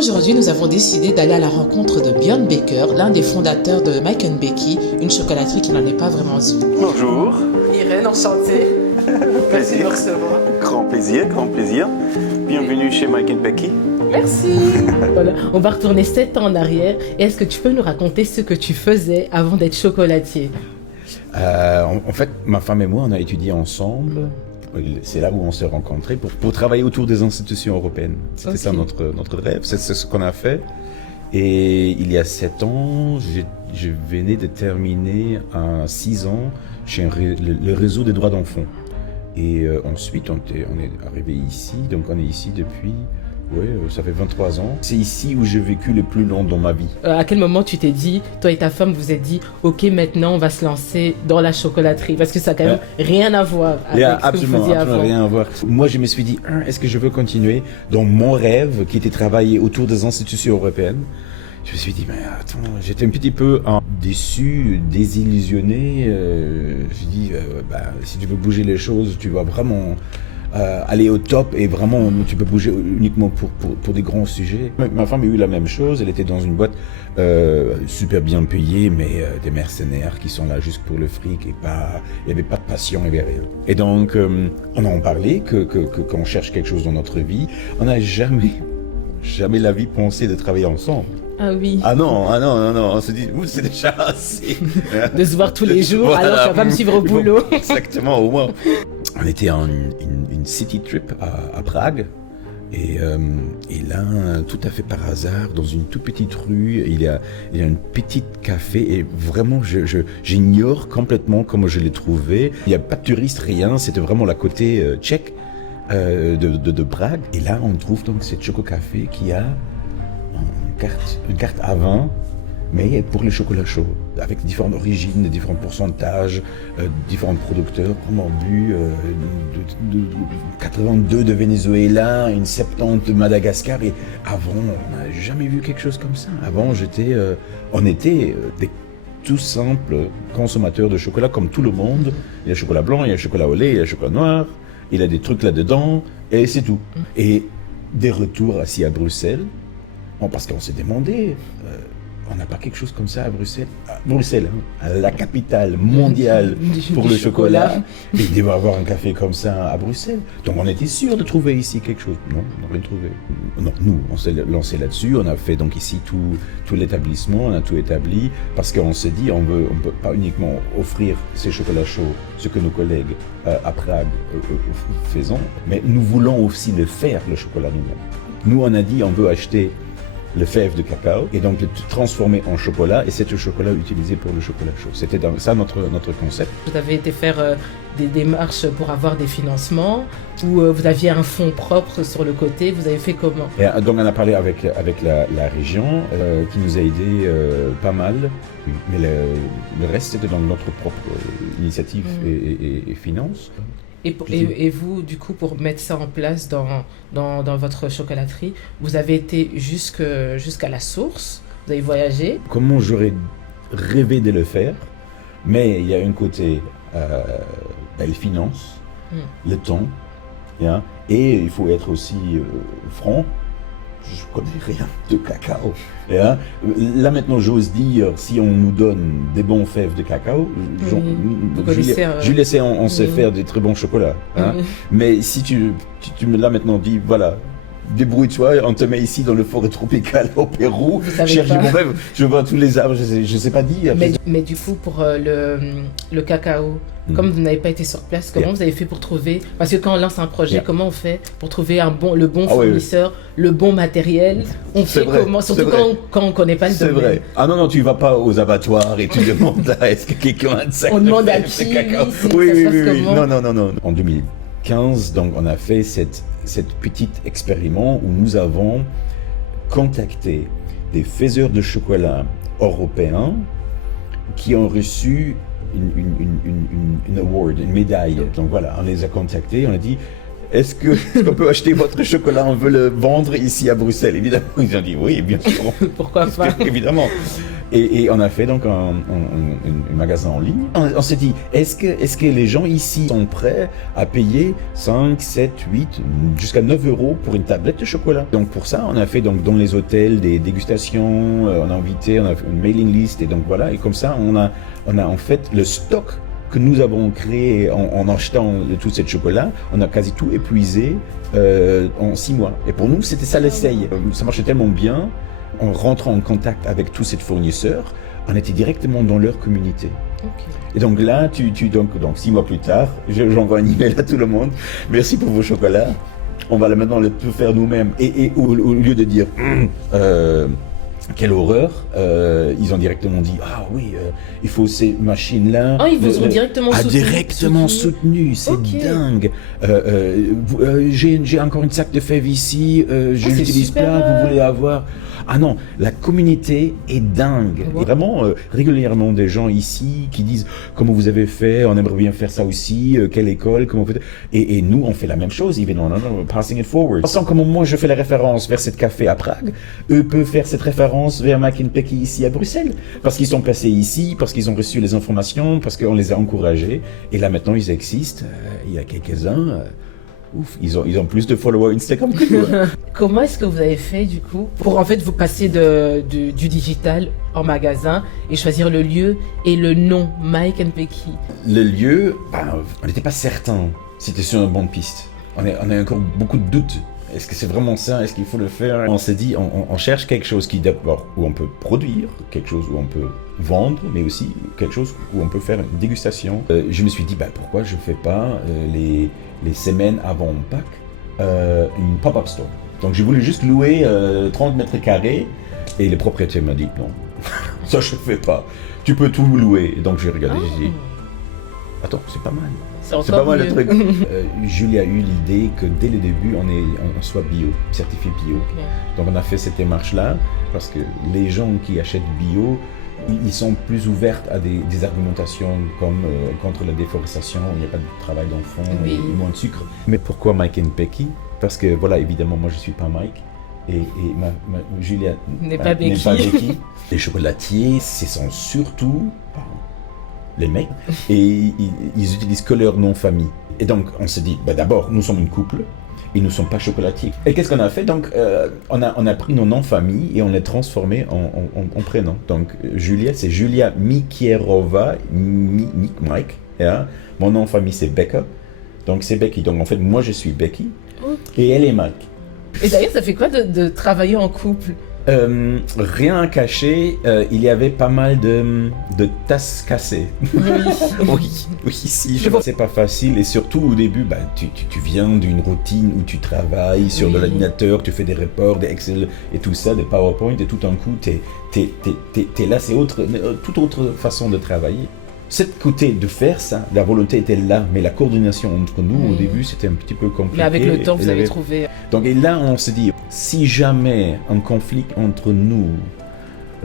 Aujourd'hui, nous avons décidé d'aller à la rencontre de Björn Becker, l'un des fondateurs de Mike & Becky, une chocolaterie qui n'en est pas vraiment une. Bonjour. Irène, enchantée. Merci de me recevoir. Grand plaisir, grand plaisir. Bienvenue chez Mike & Becky. Merci. Voilà, on va retourner 7 ans en arrière. Est-ce que tu peux nous raconter ce que tu faisais avant d'être chocolatier? En fait, ma femme et moi, on a étudié ensemble. C'est là où on s'est rencontrés pour travailler autour des institutions européennes. C'était ça notre rêve, c'est ce qu'on a fait. Et il y a 7 ans, je venais de terminer à 6 ans chez le réseau des droits d'enfants. Et ensuite, on est arrivé ici, donc on est ici depuis... Oui, ça fait 23 ans. C'est ici où j'ai vécu le plus long dans ma vie. À quel moment tu t'es dit, toi et ta femme vous êtes dit, ok, maintenant on va se lancer dans la chocolaterie? Parce que ça n'a quand même rien à voir avec ce que vous faisiez avant. Rien à voir. Moi, je me suis dit, est-ce que je veux continuer dans mon rêve qui était travailler autour des institutions européennes? Je me suis dit, mais attends, j'étais un petit peu déçu, désillusionné. J'ai dit, si tu veux bouger les choses, tu vas vraiment... aller au top et vraiment tu peux bouger uniquement pour des grands sujets. Ma femme a eu la même chose, elle était dans une boîte super bien payée mais des mercenaires qui sont là juste pour le fric et pas, il n'y avait pas de passion, il n'y avait rien. Et donc on en parlait qu'on cherche quelque chose dans notre vie, on n'a jamais la vie pensé de travailler ensemble. Ah oui. Ah non, on se dit, c'est déjà assez. De se voir tous les jours, voilà. Alors tu vas pas me suivre au boulot. Exactement, au moins. On était en une city trip à Prague. Et là, tout à fait par hasard, dans une toute petite rue, il y a une petite café et vraiment, j'ignore complètement comment je l'ai trouvé. Il n'y a pas de touristes, rien, c'était vraiment la côté tchèque de Prague. Et là, on trouve donc cette choco-café qui a une carte à vin, mais pour les chocolats chauds, avec différentes origines, différents pourcentages, différents producteurs, vraiment bu, 82 de Venezuela, une 70 de Madagascar, et avant, on n'a jamais vu quelque chose comme ça. Avant, on était des tout simples consommateurs de chocolat, comme tout le monde. Il y a le chocolat blanc, il y a le chocolat au lait, il y a le chocolat noir, il y a des trucs là-dedans, et c'est tout. Et des retours assis à Bruxelles, parce qu'on s'est demandé, on n'a pas quelque chose comme ça à Bruxelles. Bruxelles, la capitale mondiale pour le chocolat. Et il devait avoir un café comme ça à Bruxelles. Donc on était sûr de trouver ici quelque chose. Non, on n'a rien trouvé. Non, nous, on s'est lancé là-dessus. On a fait donc ici tout l'établissement, on a tout établi, parce qu'on s'est dit, on peut pas uniquement offrir ces chocolats chauds, ce que nos collègues à Prague faisaient, mais nous voulons aussi le faire, le chocolat nous-mêmes. Nous, on a dit, on veut acheter le fève de cacao et donc le transformer en chocolat et c'est le chocolat utilisé pour le chocolat chaud. C'était ça notre concept. Vous avez été faire des démarches pour avoir des financements ou vous aviez un fonds propre sur le côté, vous avez fait comment? Et donc on a parlé avec la région qui nous a aidé pas mal, mais le reste c'était dans notre propre initiative et finances. Et vous, du coup, pour mettre ça en place dans votre chocolaterie, vous avez été jusqu'à la source, vous avez voyagé. Comment j'aurais rêvé de le faire, mais il y a un côté, les finances, le temps, et il faut être aussi franc. Je connais rien de cacao. Là maintenant, j'ose dire, si on nous donne des bons fèves de cacao, Jules essaie, on sait faire des très bons chocolats. Mais si tu me l'as maintenant dit, voilà, débrouille-toi, on te met ici dans le forêt tropicale au Pérou, cherche mon rêve, je vois tous les arbres, je sais pas dire. Mais du coup, pour le cacao, comme vous n'avez pas été sur place, comment vous avez fait pour trouver, parce que quand on lance un projet, comment on fait pour trouver le bon fournisseur, le bon matériel? On fait comment, surtout quand on ne connaît pas le domaine. C'est vrai. Ah non, tu ne vas pas aux abattoirs et tu demandes est-ce que quelqu'un a un sac on demande à qui, cacao. Oui. Non. En 2015, donc, on a fait cette petite expériment où nous avons contacté des faiseurs de chocolat européens qui ont reçu une award, une médaille. Donc voilà, on les a contactés, on a dit est-ce qu'on peut acheter votre chocolat, on veut le vendre ici à Bruxelles? Évidemment, ils ont dit oui, bien sûr. Pourquoi pas? Évidemment. Et on a fait donc un magasin en ligne. On s'est dit, est-ce que les gens ici sont prêts à payer 5, 7, 8, jusqu'à 9 euros pour une tablette de chocolat? Donc pour ça, on a fait donc dans les hôtels des dégustations, on a fait une mailing list, et donc voilà, et comme ça, on a en fait le stock que nous avons créé en achetant tout ce chocolat, on a quasi tout épuisé en 6 mois. Et pour nous, c'était ça l'essai. Ça marchait tellement bien. En rentrant en contact avec tous ces fournisseurs, on était directement dans leur communauté. Okay. Et donc là, donc 6 mois plus tard, j'envoie un email à tout le monde. Merci pour vos chocolats. On va maintenant le faire nous-mêmes. Et au lieu de dire quelle horreur, ils ont directement dit ah oui, il faut ces machines-là. Ah, ils vous ont directement soutenu. C'est dingue. J'ai encore une sac de fèves ici. Je l'utilise pas. Vous voulez avoir? Ah non, la communauté est dingue. Et vraiment, régulièrement, des gens ici qui disent comment vous avez fait, on aimerait bien faire ça aussi, quelle école, comment vous faites. Et nous, on fait la même chose, even non, passing it forward. Sans comment moi je fais la référence vers cette café à Prague, eux peuvent faire cette référence vers Mike & Becky ici à Bruxelles. Parce qu'ils sont passés ici, parce qu'ils ont reçu les informations, parce qu'on les a encouragés. Et là maintenant, ils existent. Il y a quelques-uns. Ouf, ils ont plus de followers Instagram que nous. Comment est-ce que vous avez fait du coup pour en fait vous passer du digital en magasin et choisir le lieu et le nom Mike & Becky? Le lieu, on n'était pas certain. C'était sur une bonne piste. On a encore beaucoup de doutes. Est-ce que c'est vraiment ça? Est-ce qu'il faut le faire? On s'est dit, on cherche quelque chose qui d'abord où on peut produire, quelque chose où on peut vendre, mais aussi quelque chose où on peut faire une dégustation. Je me suis dit, pourquoi je ne fais pas les semaines avant Pâques une pop-up store? Donc j'ai voulu juste louer 30 mètres carrés et le propriétaire m'a dit non, ça je ne fais pas. Tu peux tout louer. Et donc j'ai regardé, j'ai dit attends, c'est pas mal. C'est pas mal le truc. Julie a eu l'idée que dès le début, on soit bio, certifié bio. Okay. Donc on a fait cette démarche-là parce que les gens qui achètent bio, ils sont plus ouverts à des argumentations comme contre la déforestation, il n'y a pas de travail d'enfant, oui. Et moins de sucre. Mais pourquoi Mike & Becky? Parce que voilà, évidemment, moi je ne suis pas Mike. Et Julia n'est pas Becky. Les chocolatiers, ce sont surtout les mecs, et ils utilisent que leur nom famille. Et donc, on s'est dit, d'abord, nous sommes une couple, et nous ne sommes pas chocolatiers. Et qu'est-ce qu'on a fait? Donc, on a pris nos noms famille, et on les transformés en prénoms. Donc, Julia, c'est Julia Mikierova, Mike. Yeah. Mon nom famille, c'est Becca. Donc, c'est Becky. Donc, en fait, moi, je suis Becky, okay. Et elle est Mike. Et d'ailleurs, ça fait quoi de travailler en couple? Rien à cacher, il y avait pas mal de tasses cassées. Oui, si. C'est pas facile, et surtout au début, tu viens d'une routine où tu travailles sur de l'ordinateur, tu fais des reports, des Excel et tout ça, des PowerPoint, et tout d'un coup, t'es là, c'est toute autre façon de travailler. Cette côté de faire ça, la volonté était là, mais la coordination entre nous, au début, c'était un petit peu compliqué. Mais avec le temps, vous avez trouvé... Donc, et là, on se dit, si jamais un conflit entre nous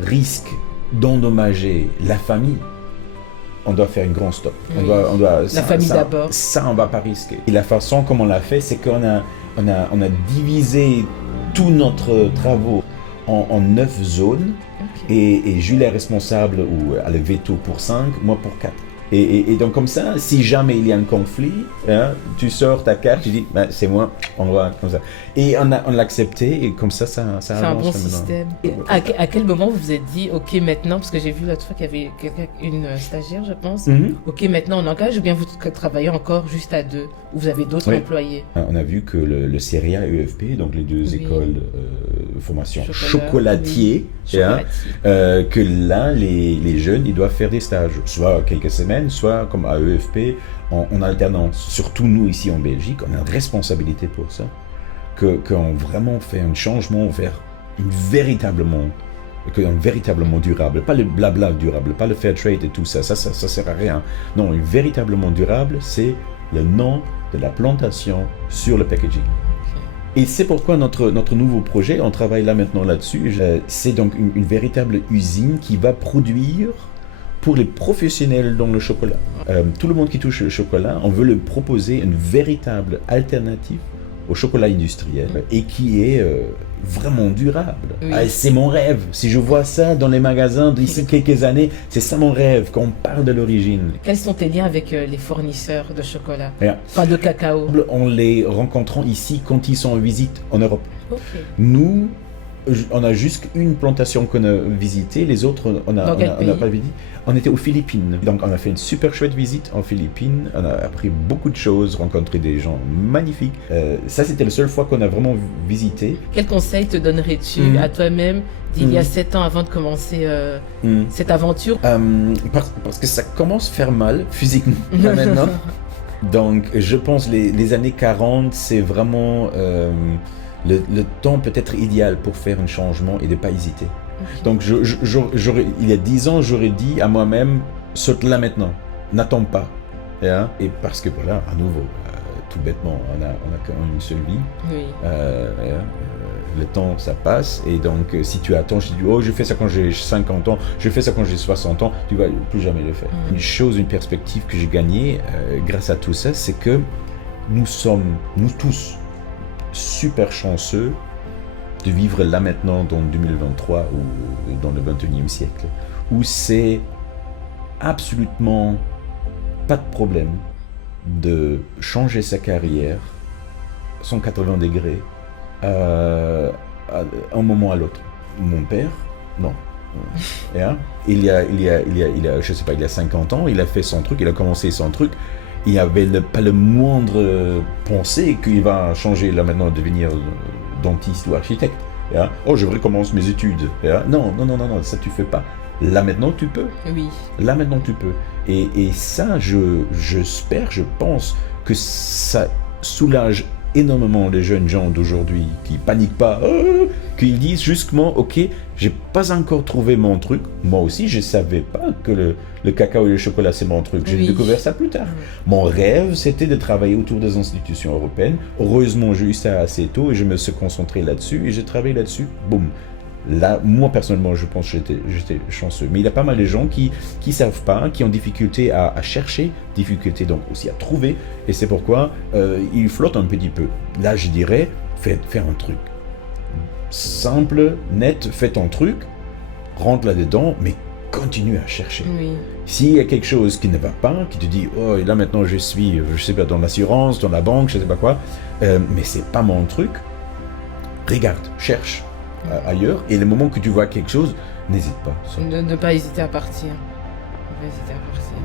risque d'endommager la famille, on doit faire une grande stop. Oui. La famille d'abord. Ça, on ne va pas risquer. Et la façon comme on l'a fait, c'est qu'on a divisé tous notre travaux en 9 zones. Okay. Et Julie est responsable ou a le veto pour 5, moi pour 4. Et donc comme ça, si jamais il y a un conflit, tu sors ta carte, tu dis c'est moi, on va comme ça. Et on l'a accepté, et comme ça avance. C'est un bon système. À quel moment vous vous êtes dit, ok maintenant, parce que j'ai vu l'autre fois qu'il y avait une stagiaire, je pense, ok maintenant on engage, ou bien vous travaillez encore juste à 2, ou vous avez d'autres employés? On a vu que le CERIA et EFP, donc les deux écoles de formation chocolatier, que là les jeunes ils doivent faire des stages, soit quelques semaines, soit comme à EFP, en alternance. Surtout nous ici en Belgique, on a une responsabilité pour ça, qu'on vraiment fait un changement vers un véritablement durable, pas le blabla durable, pas le fair trade et tout ça sert à rien. Non, un véritablement durable, c'est le nom de la plantation sur le packaging. Et c'est pourquoi notre nouveau projet, on travaille là maintenant là-dessus, c'est donc une véritable usine qui va produire pour les professionnels dans le chocolat. Tout le monde qui touche le chocolat, on veut leur proposer une véritable alternative au chocolat industriel et qui est vraiment durable. Oui. C'est mon rêve. Si je vois ça dans les magasins d'ici quelques années, c'est ça mon rêve, qu'on parle de l'origine. Quels sont tes liens avec les fournisseurs de chocolat, Yeah. enfin de cacao? En les rencontrant ici quand ils sont en visite en Europe. Ok. Nous, on a juste une plantation qu'on a visitée, les autres, on n'a pas visité. On était aux Philippines, donc on a fait une super chouette visite en Philippines, on a appris beaucoup de choses, rencontré des gens magnifiques. Ça, c'était la seule fois qu'on a vraiment visité. Quel conseil te donnerais-tu à toi-même d'il y a 7 ans avant de commencer cette aventure? Parce que ça commence à faire mal physiquement là, maintenant. Donc, je pense les années 40, c'est vraiment le temps peut-être idéal pour faire un changement et de ne pas hésiter. Okay. Donc, il y a 10 ans, j'aurais dit à moi-même, saute là maintenant, n'attends pas. Yeah? Et parce que voilà, à nouveau, tout bêtement, on a quand même une seule vie. Oui. Le temps, ça passe. Et donc, si tu attends, je te dis, oh, je fais ça quand j'ai 50 ans, je fais ça quand j'ai 60 ans, tu vas plus jamais le faire. Une chose, une perspective que j'ai gagnée grâce à tout ça, c'est que nous tous, super chanceux de vivre là maintenant dans 2023 ou dans le 21e siècle, où c'est absolument pas de problème de changer sa carrière 180 degrés un moment à l'autre. Mon père, non. Il y a, je sais pas, il y a 50 ans, il a fait son truc, il a commencé son truc. Il n'y avait pas le moindre pensée qu'il va changer là maintenant, devenir dentiste ou architecte. Oh, je recommence mes études. Non, ça tu fais pas. Là maintenant tu peux. Oui. Là maintenant tu peux. Et ça, j'espère, je pense que ça soulage énormément les jeunes gens d'aujourd'hui qui paniquent pas, qu'ils disent justement, ok, j'ai pas encore trouvé mon truc. Moi aussi, je savais pas que le cacao et le chocolat c'est mon truc. J'ai découvert ça plus tard. Mon rêve, c'était de travailler autour des institutions européennes. Heureusement, j'ai eu ça assez tôt et je me suis concentré là-dessus et j'ai travaillé là-dessus. Boum. Là, moi personnellement, je pense que j'étais chanceux. Mais il y a pas mal de gens qui savent pas, qui ont difficulté à chercher, difficulté donc aussi à trouver. Et c'est pourquoi ils flottent un petit peu. Là, je dirais, fais un truc simple, net, fais ton truc, rentre là-dedans, mais continue à chercher. Oui. S'il y a quelque chose qui ne va pas, qui te dit, oh, là maintenant je sais pas, dans l'assurance, dans la banque, je sais pas quoi, mais c'est pas mon truc, regarde, cherche ailleurs, et le moment que tu vois quelque chose, n'hésite pas. Ne pas hésiter à partir. Ne pas hésiter à partir.